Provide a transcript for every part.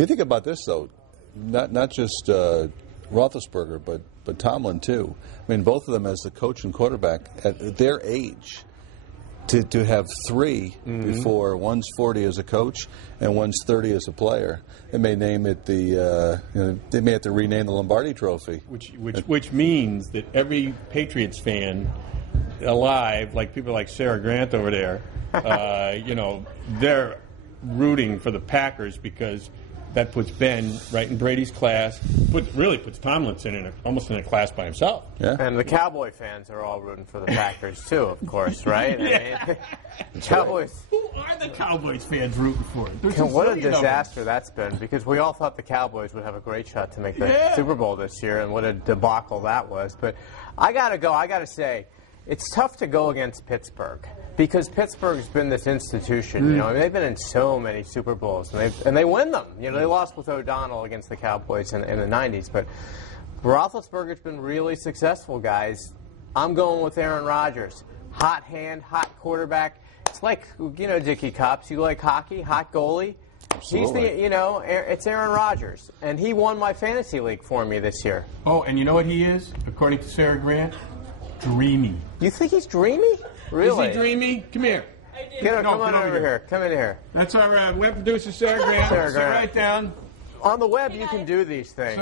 You think about this, though, not just Roethlisberger, but Tomlin, too. I mean, both of them as the coach and quarterback at their age. To have three before one's 40 as a coach and one's 30 as a player, they may name it they may have to rename the Lombardi Trophy. Which means that every Patriots fan alive, like people like Sarah Grant over there, they're rooting for the Packers because that puts Ben right in Brady's class. Really puts Tomlinson almost in a class by himself. Yeah. And the Cowboy fans are all rooting for the Packers too, of course, right? Yeah. I mean, Cowboys. Who are the Cowboys fans rooting for? What a disaster that's been, because we all thought the Cowboys would have a great shot to make the Super Bowl this year, and what a debacle that was. But I gotta say, it's tough to go against Pittsburgh because Pittsburgh's been this institution. They've been in so many Super Bowls and they win them. They lost with O'Donnell against the Cowboys in the '90s, but Roethlisberger's been really successful, guys. I'm going with Aaron Rodgers. Hot hand, hot quarterback. It's like Dickie Cops. You like hockey? Hot goalie. Absolutely. It's Aaron Rodgers, and he won my fantasy league for me this year. Oh, and you know what he is, according to Sarah Grant? Dreamy. You think he's dreamy? Really? Is he dreamy? Come here. Come on over here. Come in here. That's our web producer, Sarah Grant. Sarah Grant. Sit right down. On the web, you can do these things.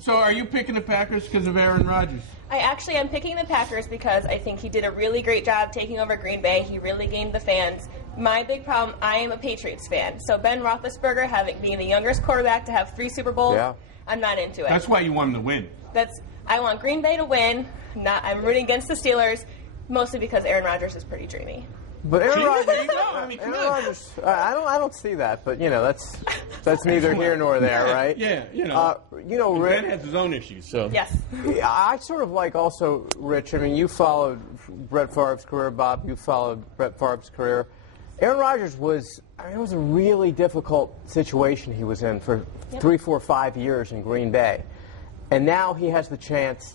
So are you picking the Packers because of Aaron Rodgers? I actually am picking the Packers because I think he did a really great job taking over Green Bay. He really gained the fans. My big problem, I am a Patriots fan. So Ben Roethlisberger being the youngest quarterback to have 3 Super Bowls, I'm not into it. That's why you want him to win. I want Green Bay to win. I'm rooting against the Steelers, mostly because Aaron Rodgers is pretty dreamy. But Aaron Rodgers, there you go. I mean, come on. Rodgers, I don't see that. But that's neither here nor there, right? Yeah, Rick, Ben has his own issues, so Yes. I sort of like also, Rich. I mean, you followed Brett Favre's career, Bob. You followed Brett Favre's career. Aaron Rodgers it was a really difficult situation he was in for 3, 4, 5 years in Green Bay, and now he has the chance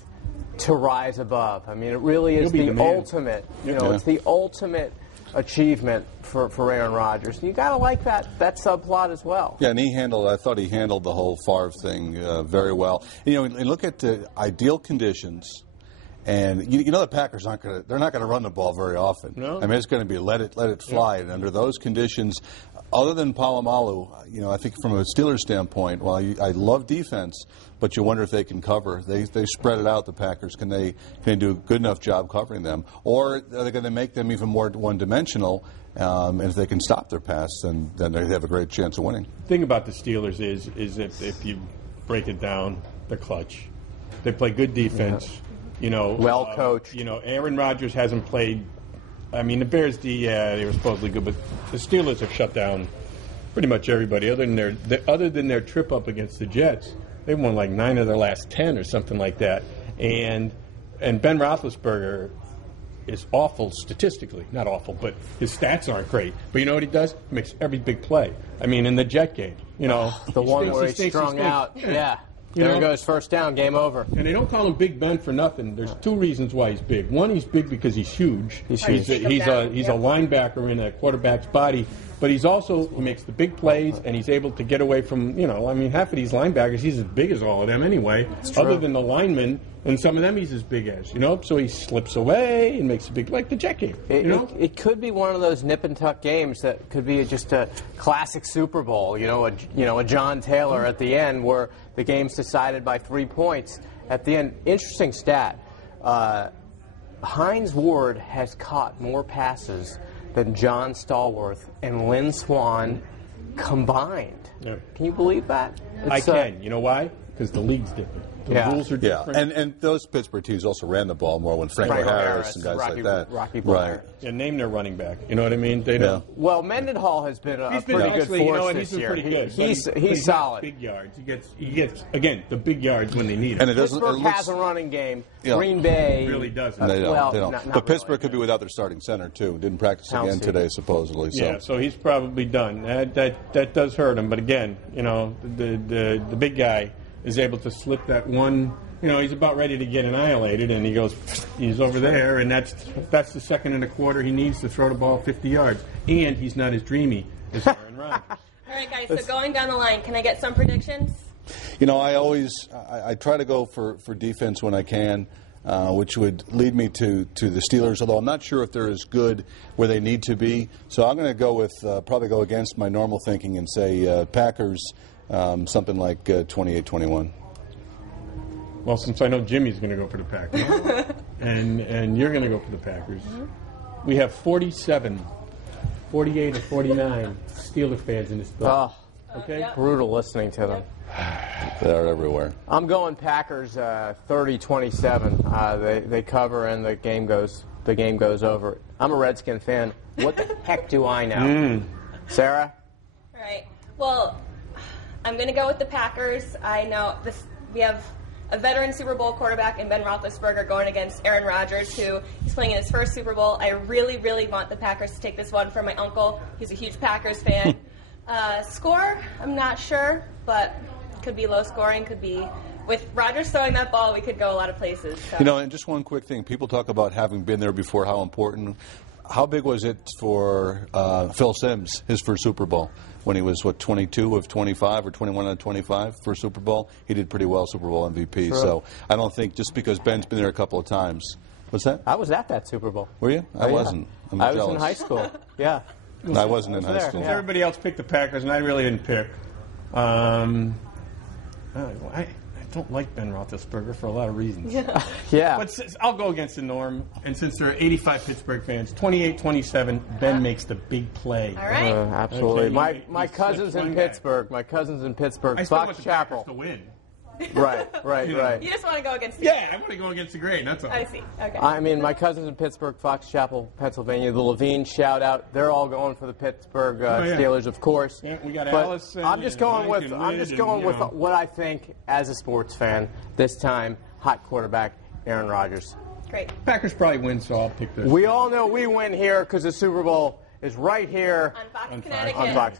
to rise above. I mean, it really is the ultimate. It's the ultimate achievement for Aaron Rodgers. You got to like that subplot as well. Yeah, and I thought he handled the whole Favre thing very well. And look at the ideal conditions. And the Packers they're not going to run the ball very often. No. I mean, it's going to be let it fly. And under those conditions, other than Palomalu, I think from a Steelers standpoint, I love defense, but you wonder if they can cover. They spread it out, the Packers. Can they do a good enough job covering them? Or are they going to make them even more one-dimensional? And if they can stop their pass, then they have a great chance of winning. The thing about the Steelers is if you break it down, they're clutch. They play good defense. Yeah. Well coached. Aaron Rodgers hasn't played. I mean, the Bears, they were supposedly good, but the Steelers have shut down pretty much everybody. Other than their trip up against the Jets, they've won like 9 of their last 10 or something like that. And Ben Roethlisberger is awful statistically, not awful, but his stats aren't great. But you know what he does? He makes every big play. I mean, in the Jet game, the one where he strung out. Yeah. There goes first down, game over. And they don't call him Big Ben for nothing. There's 2 reasons why he's big. One, he's big because he's huge. He's a linebacker in a quarterback's body, but he makes the big plays, and he's able to get away from, half of these linebackers, he's as big as all of them anyway, other than the linemen, and some of them he's as big as, so he slips away and makes a big, like the Jet game, It could be one of those nip and tuck games that could be just a classic Super Bowl, a John Taylor at the end where the game's decided by 3 points at the end. Interesting stat. Hines Ward has caught more passes than John Stallworth and Lynn Swann combined. Yeah. Can you believe that? I can. You know why? Because the league's different. The rules are different. Yeah, and those Pittsburgh teams also ran the ball more when Frank Harris and guys like that. Rocky Bleier. Right. And name their running back. You know what I mean? They don't. Well, Mendenhall has been a pretty good force this year. He's solid. Big yards. He gets again the big yards when they need it. And Pittsburgh has a running game. Green Bay really doesn't. They don't. Not Pittsburgh really. could be without their starting center too. Didn't practice again today supposedly. So. Yeah, so he's probably done. That does hurt him. But again, the big guy is able to slip that one. He's about ready to get annihilated, and he's over there, and that's the second and a quarter he needs to throw the ball 50 yards. And he's not as dreamy as Aaron Rodgers. right, guys, so going down the line, can I get some predictions? You know, I try to go for defense when I can, which would lead me to the Steelers, although I'm not sure if they're as good where they need to be. So I'm going to go with, probably go against my normal thinking and say Packers, something like 28-21. Well, since I know Jimmy's going to go for the Packers, and you're going to go for the Packers, we have 48 or 49 Steeler fans in this building. Oh, Okay? Yep. brutal listening to them. They are everywhere. I'm going Packers 30-27. They cover and the game goes over. I'm a Redskin fan. What the heck do I know? Sarah? All right. Well, I'm going to go with the Packers. I know this. We have a veteran Super Bowl quarterback in Ben Roethlisberger going against Aaron Rodgers, who is playing in his first Super Bowl. I really, really want the Packers to take this one from my uncle. He's a huge Packers fan. Score, I'm not sure, but could be low scoring, could be. With Rodgers throwing that ball, we could go a lot of places. So. You know, and just one quick thing. People talk about having been there before, how important. How big was it for Phil Simms, his first Super Bowl, when he was, 22 of 25 or 21 out of 25 for Super Bowl? He did pretty well, Super Bowl MVP. Sure. So I don't think just because Ben's been there a couple of times. What's that? I was at that Super Bowl. Were you? I wasn't. I'm I was jealous. in high school. Yeah. I wasn't in high there, school. yeah. Everybody else picked the Packers, and I really didn't pick. I don't like Ben Roethlisberger for a lot of reasons. Yeah. But I'll go against the norm, and since there are 85 Pittsburgh fans, 28-27, Ben makes the big play. All right. Absolutely. Okay, My cousins in Pittsburgh. My cousins in Pittsburgh. I still Fox want the Packers Chapel. to win. Right. You just want to go against the Yeah, I want to go against the grain, that's all. I see. Okay. I mean, my cousins in Pittsburgh, Fox Chapel, Pennsylvania, the Levine shout out. They're all going for the Pittsburgh yeah. Steelers, of course. Yeah, we got But Allison I'm just and going Mike with and I'm Rid just and, going you with know. what I think as a sports fan this time. Hot quarterback Aaron Rodgers. Great. Packers probably win, so I'll pick this. We all know we win here because the Super Bowl is right here On Fox, On Fox. Connecticut. on Fox.